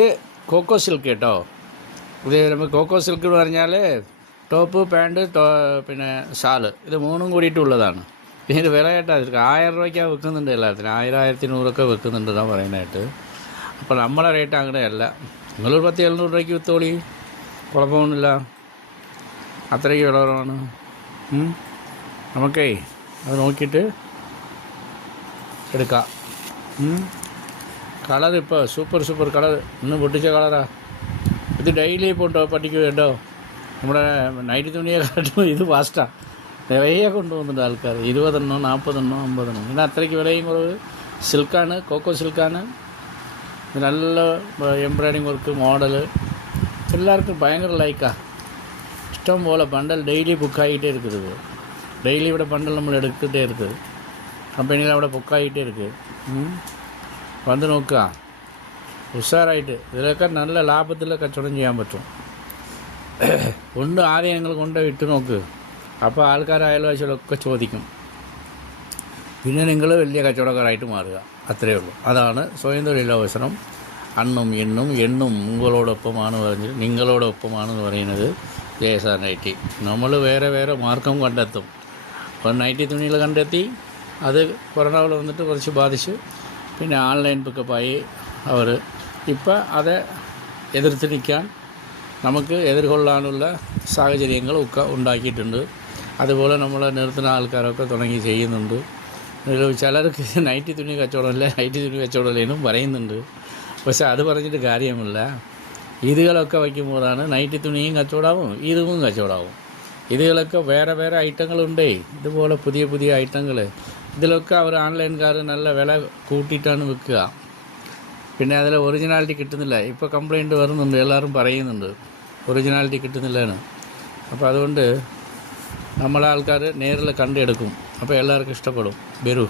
ഇത് coco silk കേട്ടോ. ഇത് നമ്മൾ കോക്കോ സിൽക്ക് എന്ന് പറഞ്ഞാൽ ടോപ്പ് പാൻറ്റ് പിന്നെ ഷാള് ഇത് മൂന്നും കൂടിയിട്ടുള്ളതാണ്. ഇതിന് വില കേട്ടാ 1000 രൂപയ്ക്കാണ് വെക്കുന്നുണ്ട്. എല്ലാത്തിനും 1000 1500 വെക്കുന്നുണ്ടെന്നാണ് പറയുന്നതായിട്ട്. അപ്പോൾ നമ്മളെ റേറ്റ് അങ്ങനെയല്ല. നിങ്ങളൊരു 1000-700 രൂപയ്ക്ക് വിത്തോളി, കുഴപ്പമൊന്നുമില്ല. അത്രയ്ക്ക് വില കുറവാണ്. നമുക്കേ അത് നോക്കിയിട്ട് എടുക്കാം. കളർ ഇപ്പോൾ സൂപ്പർ കളർ, ഇന്ന് പൊട്ടിച്ച കളറാ ഇത്. ഡെയിലി പോട്ടോ പഠിക്കുക കേട്ടോ. നമ്മുടെ നൈറ്റ് തുണിയെക്കാട്ടും ഇത് ഫാസ്റ്റാണ്. നിറയെ കൊണ്ടുപോകുന്നുണ്ട് ആൾക്കാർ. 20 എണ്ണോ 40 എണ്ണോ 50 എണ്ണോ. ഇതിന് അത്രയ്ക്ക് വിലയും കുറവ്. സിൽക്കാണ്, കോക്കോ സിൽക്കാണ്. ഇത് നല്ല എംബ്രോയിഡിങ് വർക്ക് മോഡൽ എല്ലാവർക്കും ഭയങ്കര ലൈക്കാണ്. ഇഷ്ടം പോലെ ബണ്ടൽ ഡെയിലി ബുക്കായിട്ടേ இருக்குது. ഡെയിലി ഇവിടെ ബണ്ടൽ നമ്മൾ എടുത്തിട്ടേ இருக்குது. കമ്പനിയിൽ അവിടെ ബുക്കായിട്ടേ இருக்குது. വന്ന് നോക്കുക, ഉഷാറായിട്ട്. ഇതിലൊക്കെ നല്ല ലാഭത്തിൽ കച്ചവടം ചെയ്യാൻ പറ്റും. ആദ്യം നിങ്ങൾ കൊണ്ടുപോയി ഇട്ട് നോക്ക്. അപ്പോൾ ആൾക്കാർ അയൽവാസികളൊക്കെ ചോദിക്കും. പിന്നെ നിങ്ങൾ വലിയ കച്ചവടക്കാരായിട്ട് മാറുക. അത്രയേ ഉള്ളൂ. അതാണ് സ്വയം തൊഴിലവസരം. അണ്ണും എണ്ണും നിങ്ങളോടൊപ്പമാണ് പറഞ്ഞത്. നിങ്ങളോടൊപ്പമാണെന്ന് പറയുന്നത് ജയസാർ നൈറ്റി. നമ്മൾ വേറെ മാർഗം കണ്ടെത്തും. അപ്പോൾ നൈറ്റി തുണികൾ കണ്ടെത്തി അത് കൊറോണ വന്നിട്ട് കുറച്ച് ബാധിച്ചു. പിന്നെ ഓൺലൈൻ പിക്കപ്പായി അവർ. ഇപ്പം അത് എതിർത്ത് നിൽക്കാൻ നമുക്ക് എതിർകൊള്ളാനുള്ള സാഹചര്യങ്ങളൊക്കെ ഉണ്ടാക്കിയിട്ടുണ്ട്. അതുപോലെ നമ്മൾ നിർത്തുന്ന ആൾക്കാരൊക്കെ തുടങ്ങി ചെയ്യുന്നുണ്ട്. ചിലർക്ക് നൈറ്റി തുണി കച്ചവടമല്ലേന്നും പറയുന്നുണ്ട്. പക്ഷെ അത് പറഞ്ഞിട്ട് കാര്യമില്ല. ഈദുകളൊക്കെ വയ്ക്കുമ്പോഴാണ് നൈറ്റി തുണിയും കച്ചവടമാവും, ഈദും കച്ചവടമാവും. ഇതിലൊക്കെ വേറെ ഐറ്റങ്ങളുണ്ടേ. ഇതുപോലെ പുതിയ ഐറ്റങ്ങൾ. ഇതിലൊക്കെ അവർ ഓൺലൈൻകാർ നല്ല വില കൂട്ടിയിട്ടാണ് വിൽക്കുക. പിന്നെ അതിൽ ഒറിജിനാലിറ്റി കിട്ടുന്നില്ല. ഇപ്പോൾ കംപ്ലയിൻറ്റ് വരുന്നുണ്ട്, എല്ലാവരും പറയുന്നുണ്ട് ഒറിജിനാലിറ്റി കിട്ടുന്നില്ലാണ്. അപ്പോൾ അതുകൊണ്ട് നമ്മളെ ആൾക്കാർ നേരിൽ കണ്ടെടുക്കും. അപ്പോൾ എല്ലാവർക്കും ഇഷ്ടപ്പെടും. വരൂ.